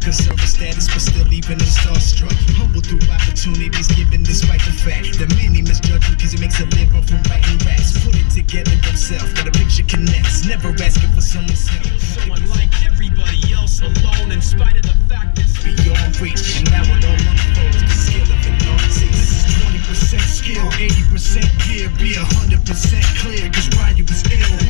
Conservative status, but still leaving them starstruck. Humble through opportunities given despite the fact that many misjudge him because he makes a living from writing raps. Put it together himself, that a picture connects. Never asking for someone's help. So unlike everybody else, alone in spite of the fact that it's beyond reach, and now it all unfolds. The skill of an artist. This is 20% skill, 80% gear, be 100% clear, cause Ryan was ill.